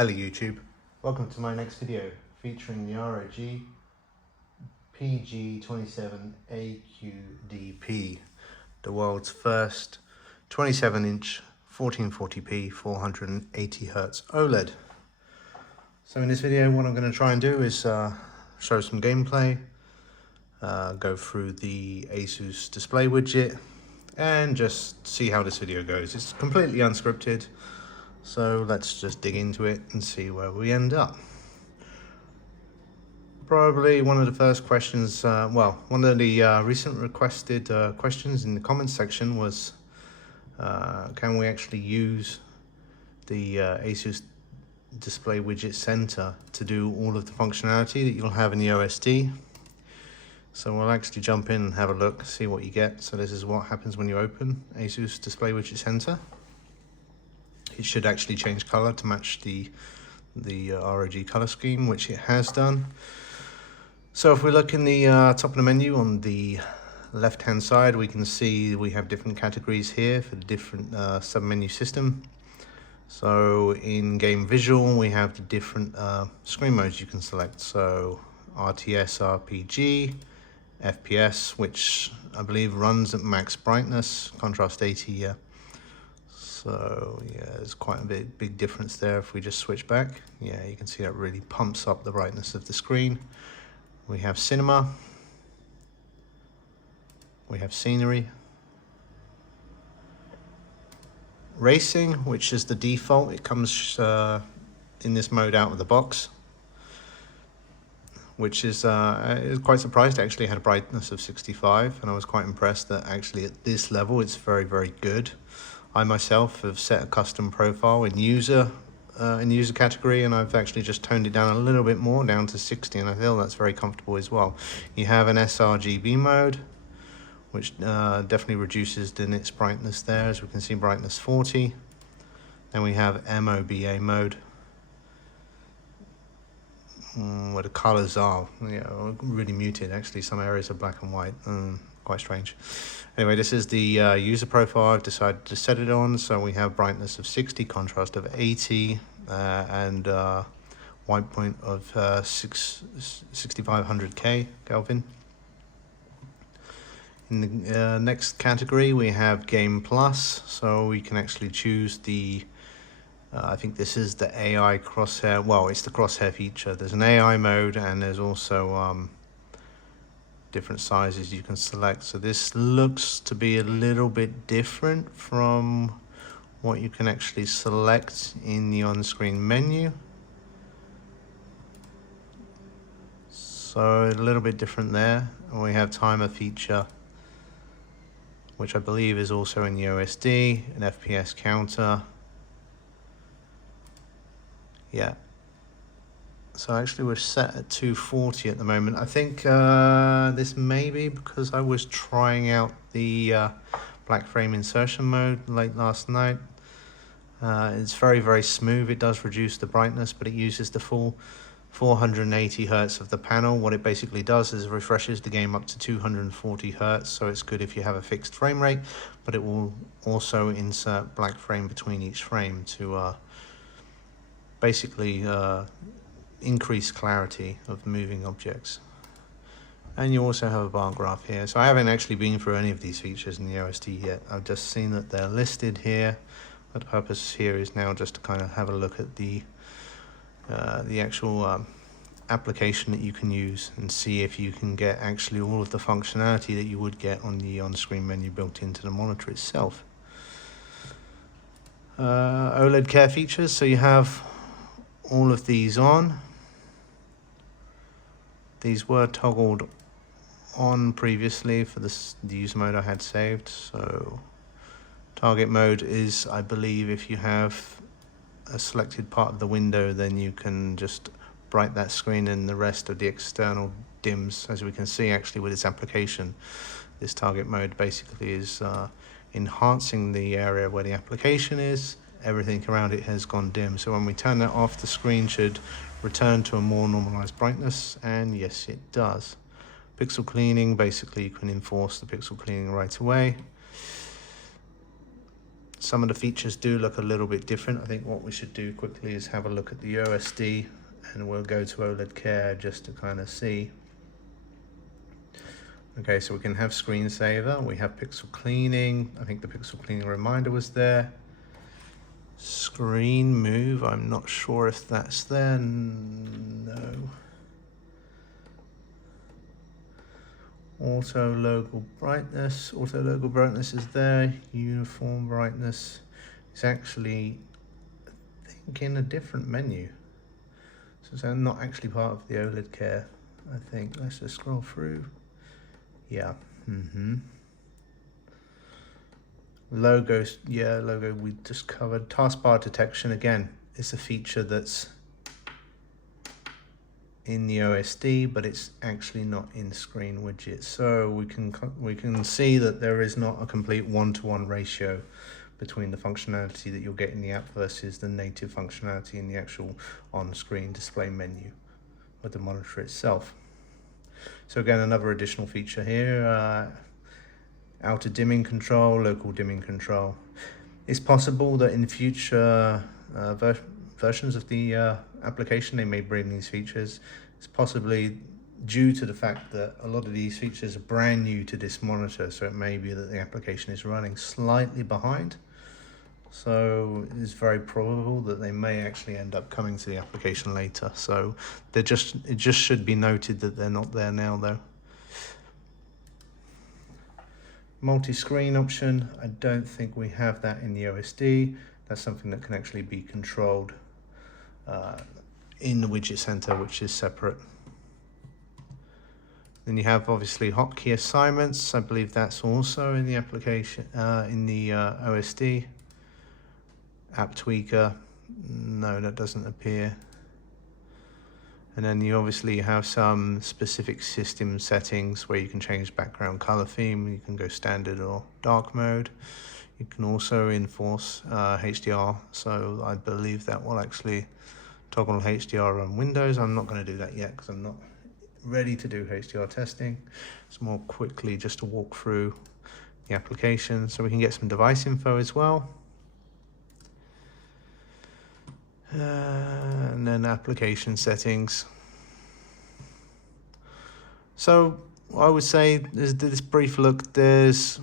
Hello YouTube, welcome to my next video featuring the ROG PG27AQDP, the world's first 27-inch 1440p 480Hz OLED. So in this video what I'm going to try and do is show some gameplay, go through the ASUS DisplayWidget and just see how this video goes. It's completely unscripted. So let's just dig into it and see where we end up. Probably one of the first questions, one of the recent requested questions in the comments section was, can we actually use the ASUS DisplayWidget Center to do all of the functionality that you'll have in the OSD? So we'll actually jump in and have a look, see what you get. So this is what happens when you open ASUS DisplayWidget Center. It should actually change color to match the ROG color scheme, which it has done. So if we look in the top of the menu on the left hand side, we can see we have different categories here for the different sub-menu system. So in game visual, we have the different screen modes you can select. So RTS, RPG, FPS, which I believe runs at max brightness, contrast 80, yeah. So yeah, there's quite a big difference there. If we just switch back, yeah, you can see that really pumps up the brightness of the screen. We have cinema, we have scenery, racing, which is the default. It comes in this mode out of the box, which is I was quite surprised. It actually had a brightness of 65, and I was quite impressed that actually at this level it's very good. I myself have set a custom profile in user category, and I've actually just toned it down a little bit more, down to 60, and I feel that's very comfortable as well. You have an sRGB mode, which definitely reduces the nits brightness there, as we can see, brightness 40. Then we have MOBA mode, where the colors are really muted. Actually, some areas are black and white. Quite strange. Anyway, this is the user profile I've decided to set it on. So we have brightness of 60, contrast of 80, and white point of 6500K Kelvin. In the next category, we have Game Plus. So we can actually choose the I think this is the AI crosshair. Well, it's the crosshair feature. There's an AI mode, and there's also different sizes you can select. So this looks to be a little bit different from what you can actually select in the on-screen menu. So a little bit different there. And we have timer feature, which I believe is also in the OSD, an FPS counter. Yeah. So actually we're set at 240 at the moment. I think this may be because I was trying out the black frame insertion mode late last night. It's very smooth. It does reduce the brightness, but it uses the full 480 Hz of the panel. What it basically does is refreshes the game up to 240 Hz, so it's good if you have a fixed frame rate, but it will also insert black frame between each frame to basically increase clarity of moving objects. And you also have a bar graph here. So I haven't actually been through any of these features in the OSD yet. I've just seen that they're listed here. But the purpose here is now just to kind of have a look at the actual application that you can use and see if you can get actually all of the functionality that you would get on the on-screen menu built into the monitor itself. OLED care features. So you have all of these on. These were toggled on previously for the user mode I had saved. So target mode is, I believe, if you have a selected part of the window, then you can just bright that screen and the rest of the external dims. As we can see actually with its application, this target mode basically is enhancing the area where the application is. Everything around it has gone dim. So when we turn that off, the screen should return to a more normalized brightness, and yes, it does. Pixel cleaning, basically you can enforce the pixel cleaning right away. Some of the features do look a little bit different. I think what we should do quickly is have a look at the OSD, and we'll go to OLED Care just to kind of see. Okay, so we can have screensaver, we have pixel cleaning. I think the pixel cleaning reminder was there. Screen move, I'm not sure if that's there. No. Auto logo brightness is there. Uniform brightness is actually, I think, in a different menu. So it's not actually part of the OLED Care, I think. Let's just scroll through. Yeah. Logos, yeah, logo we just covered. Taskbar detection, again, it's a feature that's in the OSD, but it's actually not in screen widget. So we can see that there is not a complete one-to-one ratio between the functionality that you'll get in the app versus the native functionality in the actual on-screen display menu of the monitor itself. So again, another additional feature here, outer dimming control, local dimming control. It's possible that in future versions of the application they may bring these features. It's possibly due to the fact that a lot of these features are brand new to this monitor, so it may be that the application is running slightly behind. So it's very probable that they may actually end up coming to the application later. So it just should be noted that they're not there now though. Multi-screen option, I don't think we have that in the OSD. That's something that can actually be controlled in the widget center, which is separate. Then you have obviously hotkey assignments. I believe that's also in the application, in the OSD. App tweaker, no, that doesn't appear. And then you obviously have some specific system settings where you can change background color theme. You can go standard or dark mode. You can also enforce HDR. So I believe that will actually toggle HDR on Windows. I'm not going to do that yet because I'm not ready to do HDR testing. It's more quickly just to walk through the application. So we can get some device info as well. And then application settings. So I would say this brief look, there's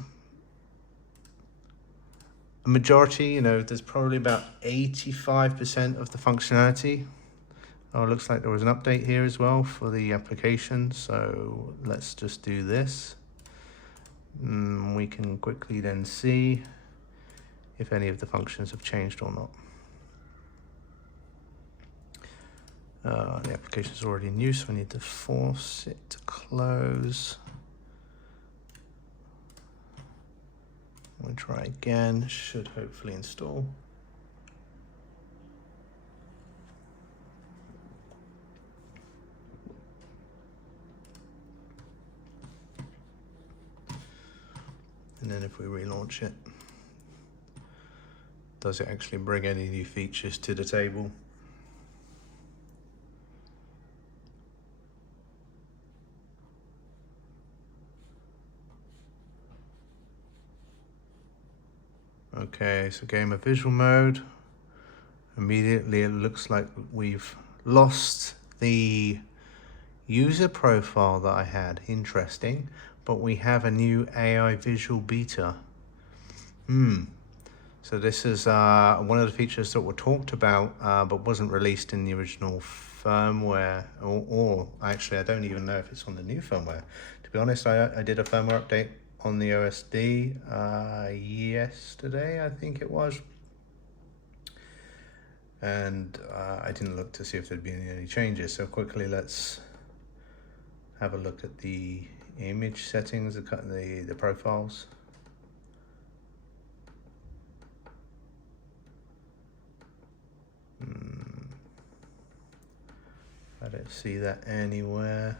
a majority, there's probably about 85% of the functionality. Oh, it looks like there was an update here as well for the application. So let's just do this. We can quickly then see if any of the functions have changed or not. The application is already in use, so we need to force it to close. We'll try again, should hopefully install. And then if we relaunch it, does it actually bring any new features to the table? Okay, so game of visual mode. Immediately it looks like we've lost the user profile that I had. Interesting, but we have a new AI visual beta. So this is one of the features that were talked about but wasn't released in the original firmware, or actually I don't even know if it's on the new firmware. To be honest, I did a firmware update on the OSD yesterday, I think it was, and I didn't look to see if there'd been any changes. So quickly let's have a look at the image settings, the profiles. I don't see that anywhere.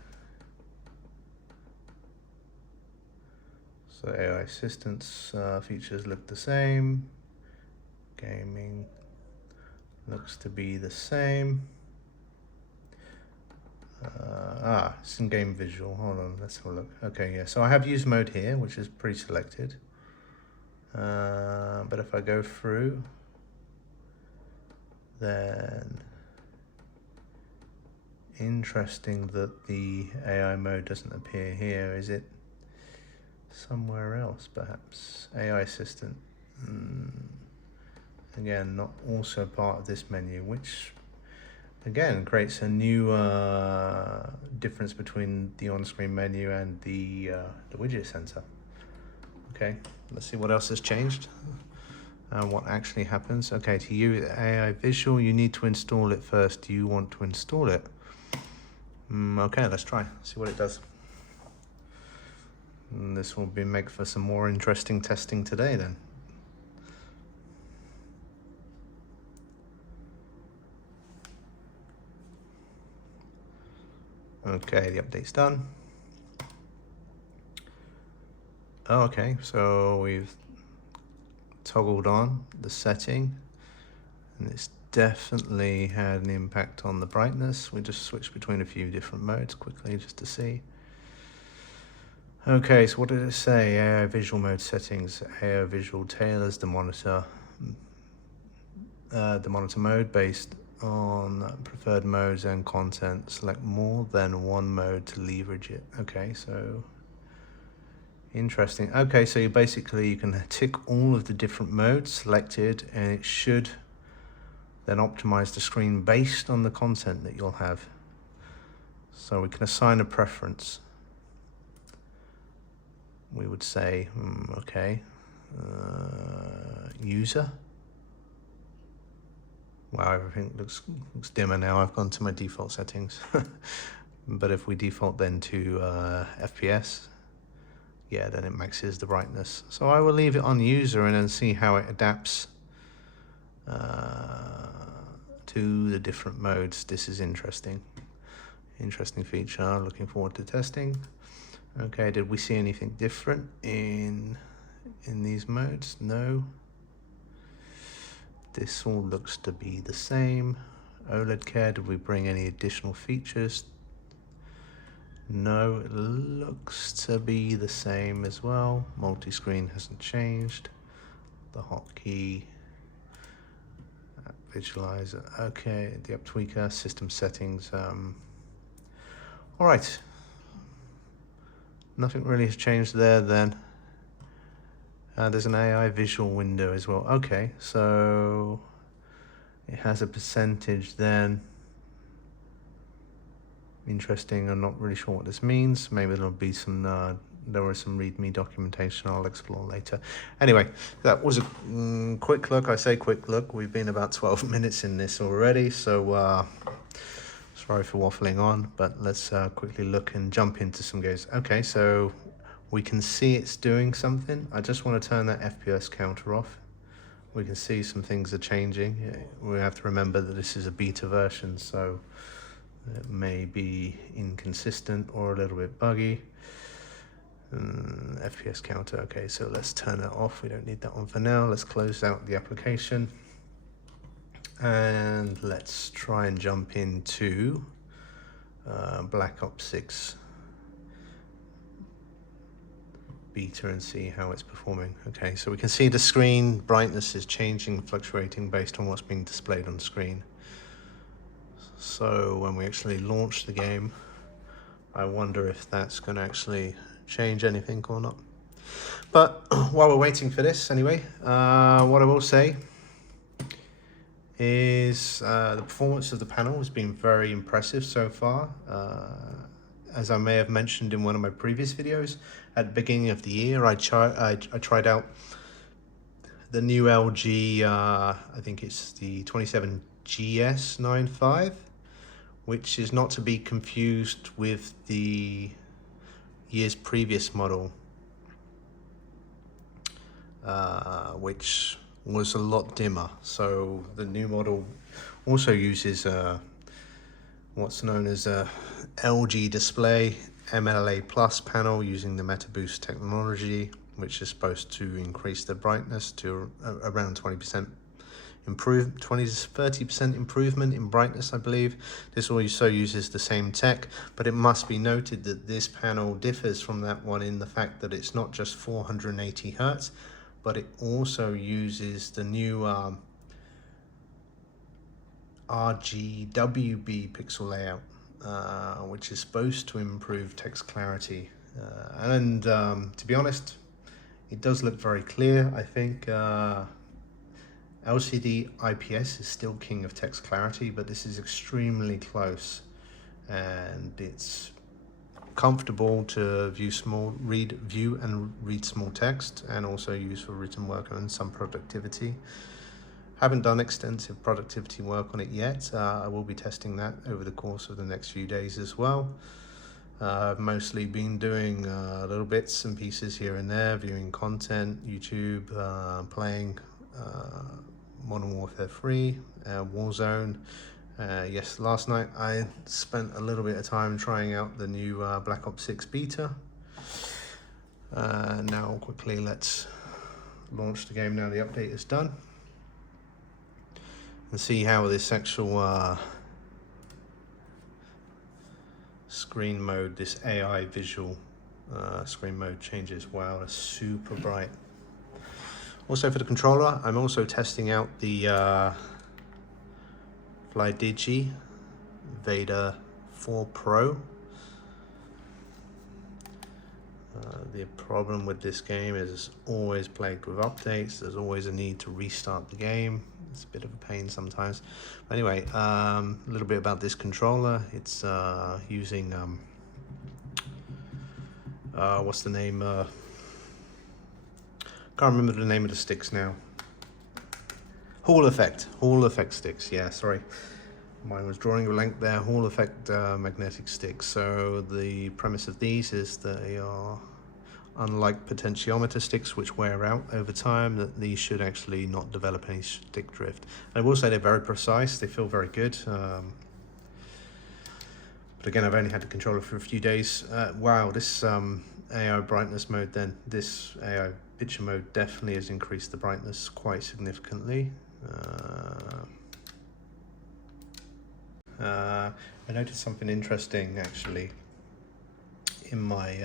So AI assistance features look the same. Gaming looks to be the same. It's in game visual. Hold on, let's have a look. Okay, yeah. So I have user mode here, which is pre-selected. But if I go through, then interesting that the AI mode doesn't appear here. Is it somewhere else, perhaps? AI assistant. Again, not also part of this menu, which again creates a new difference between the on-screen menu and the widget center. Okay, let's see what else has changed and what actually happens. Okay, to use AI Visual, you need to install it first. Do you want to install it? Okay, let's try, see what it does. And this will make for some more interesting testing today then. Okay, the update's done. Oh, okay, so we've toggled on the setting, and it's definitely had an impact on the brightness. We just switched between a few different modes quickly just to see. Okay, so what did it say? AI visual mode settings. AI visual tailors the monitor mode based on preferred modes and content. Select more than one mode to leverage it. Okay, so interesting. Okay, so you can tick all of the different modes selected, and it should then optimize the screen based on the content that you'll have. So we can assign a preference. We would say, okay, user. Wow, everything looks dimmer now. I've gone to my default settings. But if we default then to FPS, yeah, then it maxes the brightness. So I will leave it on user and then see how it adapts to the different modes. This is interesting feature. Looking forward to testing. Okay, did we see anything different in these modes? No. This all looks to be the same. OLED care, did we bring any additional features? No, it looks to be the same as well. Multi-screen hasn't changed. The hotkey, visualizer, okay, the app tweaker, system settings. All right, nothing really has changed there then. There's an AI visual window as well. Okay, so it has a percentage then. Interesting. I'm not really sure what this means. Maybe there'll be some there was some README documentation I'll explore later. Anyway, that was a quick look. I say quick look. We've been about 12 minutes in this already, so sorry for waffling on, but let's quickly look and jump into some games. Okay, so we can see it's doing something. I just want to turn that FPS counter off. We can see some things are changing. We have to remember that this is a beta version, so it may be inconsistent or a little bit buggy. FPS counter, okay, so let's turn it off. We don't need that one for now. Let's close out the application. And let's try and jump into Black Ops 6 beta and see how it's performing. Okay, so we can see the screen brightness is changing, fluctuating based on what's being displayed on screen. So when we actually launch the game, I wonder if that's going to actually change anything or not. But while we're waiting for this anyway, what I will say is the performance of the panel has been very impressive so far. As I may have mentioned in one of my previous videos, at the beginning of the year, I tried out the new LG, I think it's the 27GS95, which is not to be confused with the year's previous model, which was a lot dimmer. So the new model also uses what's known as a LG display MLA Plus panel using the MetaBoost technology, which is supposed to increase the brightness to around 20% 20 to 30% improvement in brightness, I believe. This also uses the same tech, but it must be noted that this panel differs from that one in the fact that it's not just 480 Hertz, but it also uses the new RGWB pixel layout, which is supposed to improve text clarity. And to be honest, it does look very clear. I think LCD IPS is still king of text clarity, but this is extremely close, and it's comfortable to view and read small text, and also use for written work and some productivity. Haven't done extensive productivity work on it yet. I will be testing that over the course of the next few days as well. I've mostly been doing little bits and pieces here and there, viewing content, YouTube, playing Modern Warfare 3, Warzone. Yes, last night I spent a little bit of time trying out the new Black Ops 6 beta. Now quickly let's launch the game now the update is done, and see how this actual screen mode, this AI visual screen mode changes. Wow, that's super bright. Also for the controller, I'm also testing out the FlyDigi Vader 4 Pro. The problem with this game is it's always plagued with updates. There's always a need to restart the game. It's a bit of a pain sometimes. But anyway, a little bit about this controller. It's using what's the name? Can't remember the name of the sticks now. Hall effect sticks. Yeah, sorry. Mine was drawing a blank there. Hall effect magnetic sticks. So the premise of these is that they are, unlike potentiometer sticks which wear out over time, that these should actually not develop any stick drift. I will say they're very precise. They feel very good. But again, I've only had the controller for a few days. Wow, this AI brightness mode then, this AI picture mode definitely has increased the brightness quite significantly. I noticed something interesting actually in my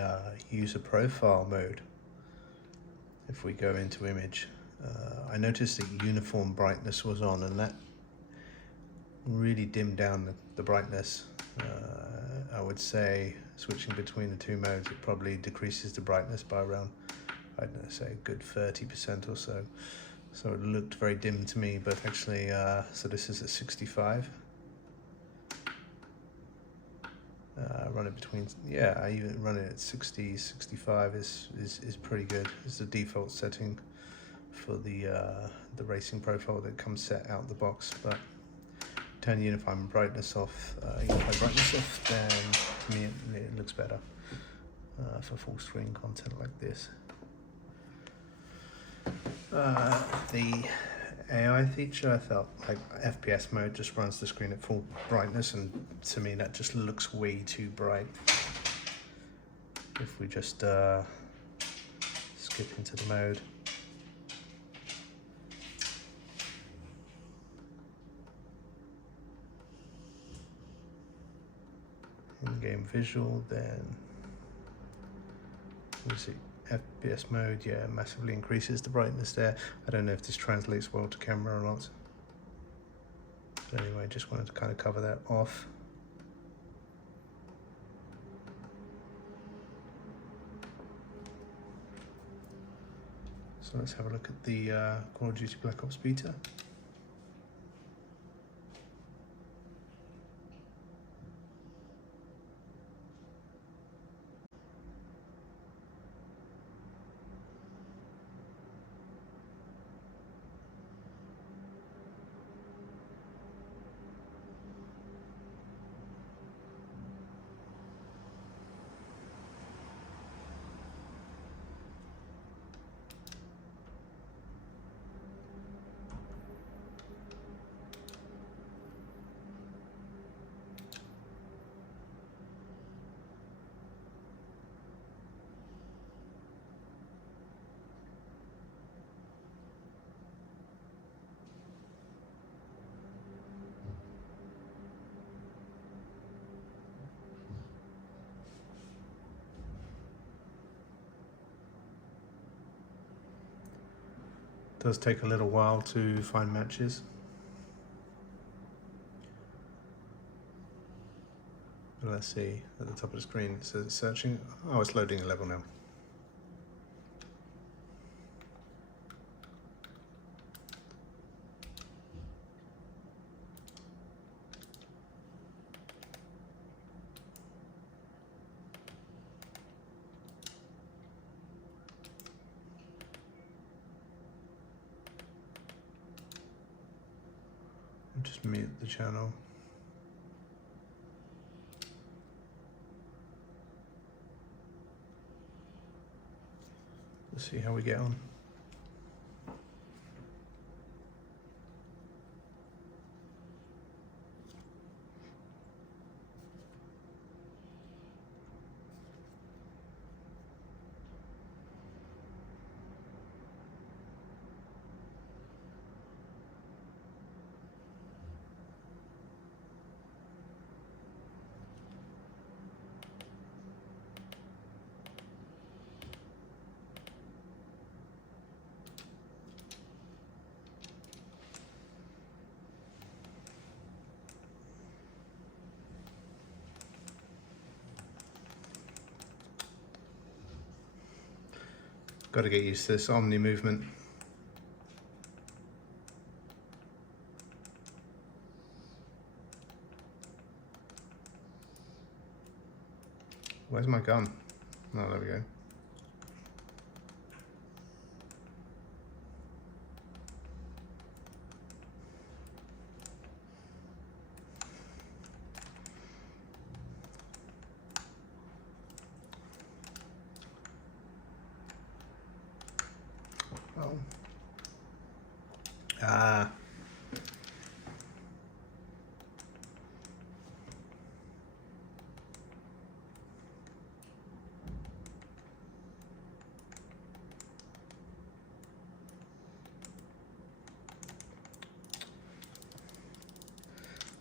user profile mode. If we go into image, I noticed that uniform brightness was on, and that really dimmed down the brightness. I would say switching between the two modes, it probably decreases the brightness by around, I don't know, say a good 30% or so. So it looked very dim to me, but actually, so this is at 65. Run it between, yeah, I even run it at 60, 65 is pretty good. It's the default setting for the racing profile that comes set out the box. But turn uniform brightness off, then to me it looks better for full screen content like this. The AI feature, I felt like FPS mode just runs the screen at full brightness, and to me that just looks way too bright. If we just skip into the mode, in-game visual, then we see FPS mode, yeah, massively increases the brightness there. I don't know if this translates well to camera or not. But anyway, just wanted to kind of cover that off. So let's have a look at the Call of Duty Black Ops beta. does take a little while to find matches. But let's see, at the top of the screen it says it's searching. Oh, it's loading a level now. Just mute the channel. Let's see how we get on. Got to get used to this Omni movement. Where's my gun? Oh, there we go. Oh. Ah.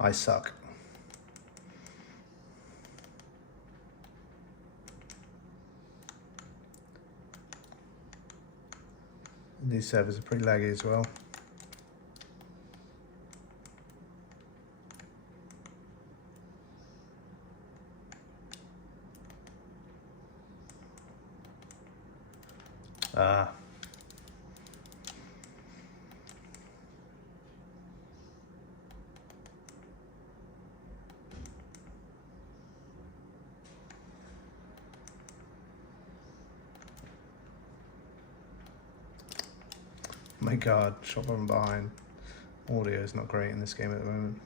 I suck. These servers are pretty laggy as well. Ah. My god, shot from behind. Audio is not great in this game at the moment.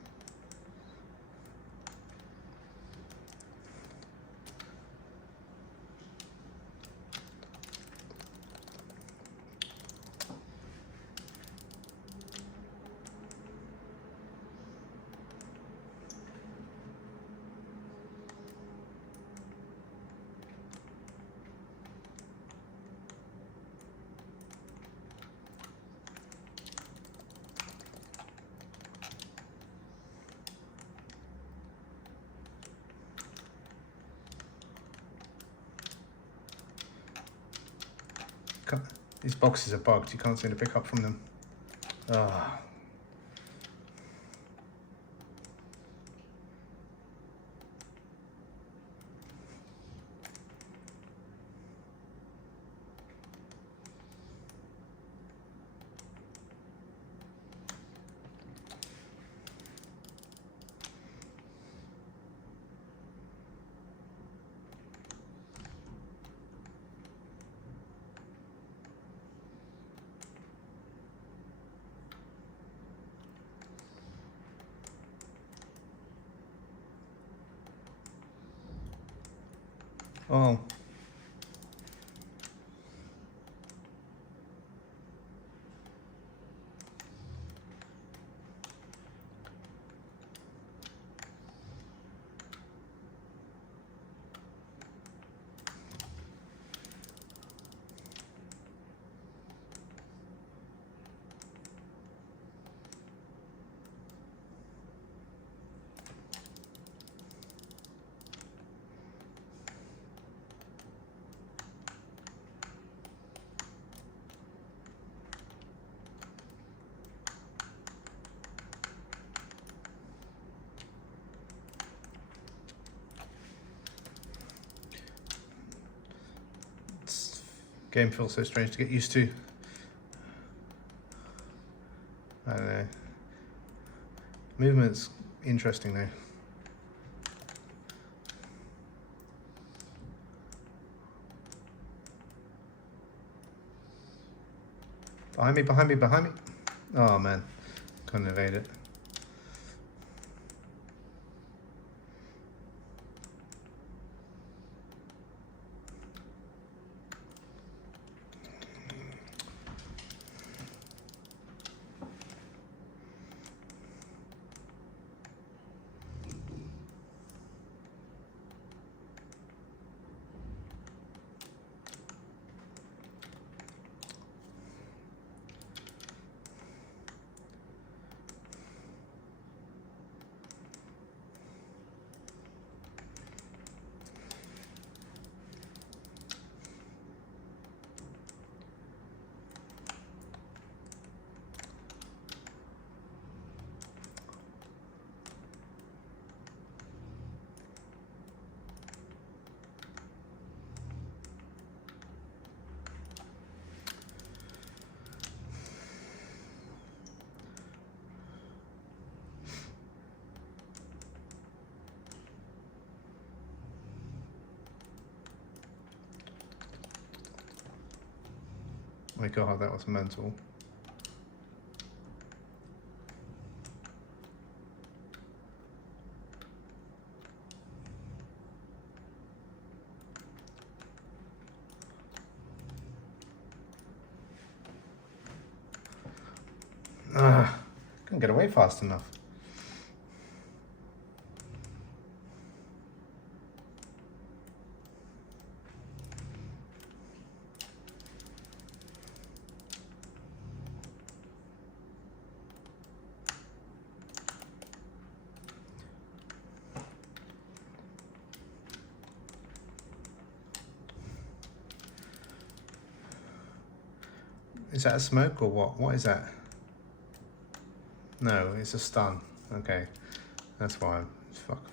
These boxes are bugged, you can't seem to pick up from them. Ah. Oh. Game feels so strange to get used to. I don't know. Movement's interesting though. Behind me, behind me, behind me. Oh man, couldn't evade it. My god, that was mental. Couldn't get away fast enough. Is that a smoke or what? What is that? No, it's a stun. Okay, that's why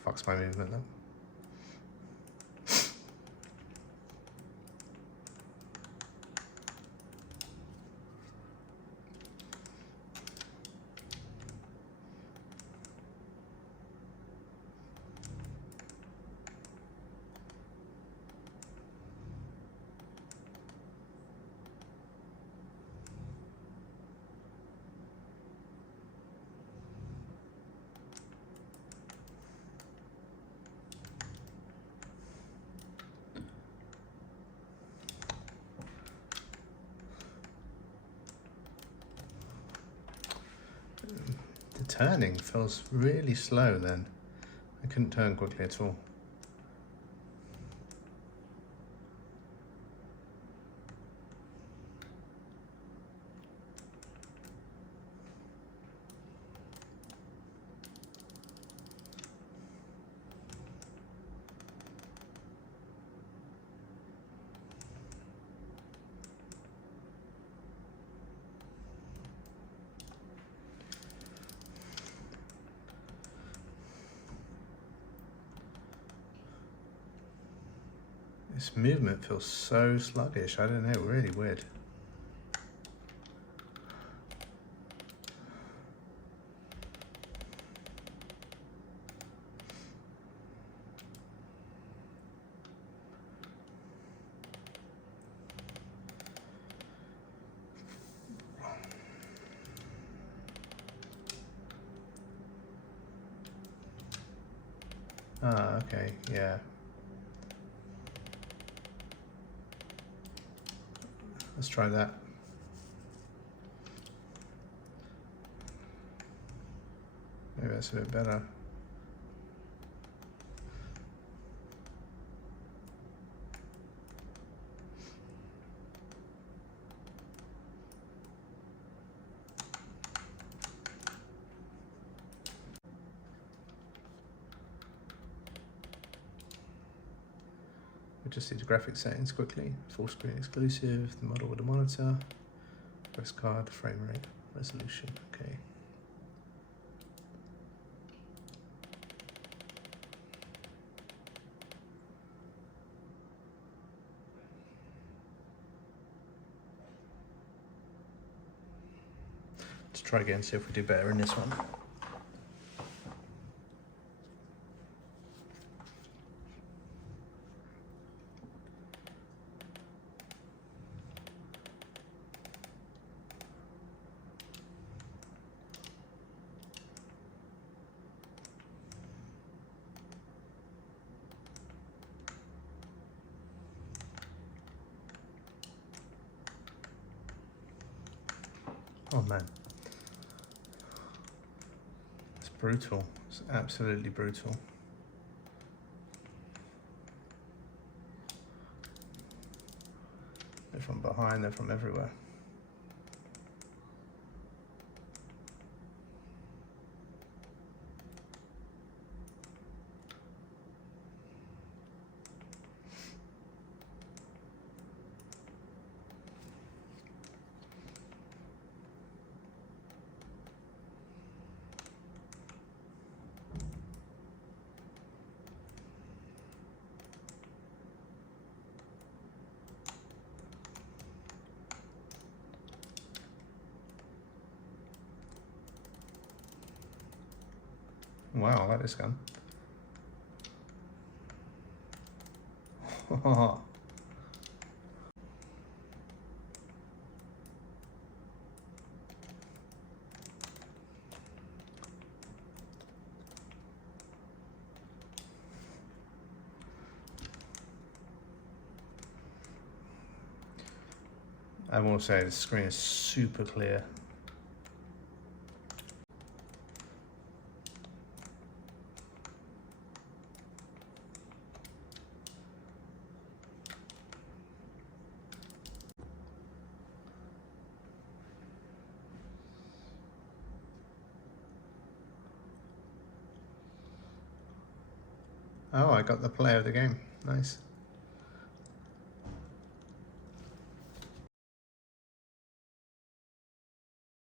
fucks my movement though. The turning feels really slow then. I couldn't turn quickly at all. This movement feels so sluggish. I don't know, really weird. Ah, okay, yeah. Let's try that. Maybe that's a bit better. Just see the graphics settings quickly. Full screen exclusive, the model with the monitor, press card, frame rate, resolution, okay. try again, see if we do better in this one. Oh man, it's brutal. It's absolutely brutal. They're from behind, they're from everywhere. Wow, that is gone. I will say the screen is super clear. Oh, I got the play of the game. Nice.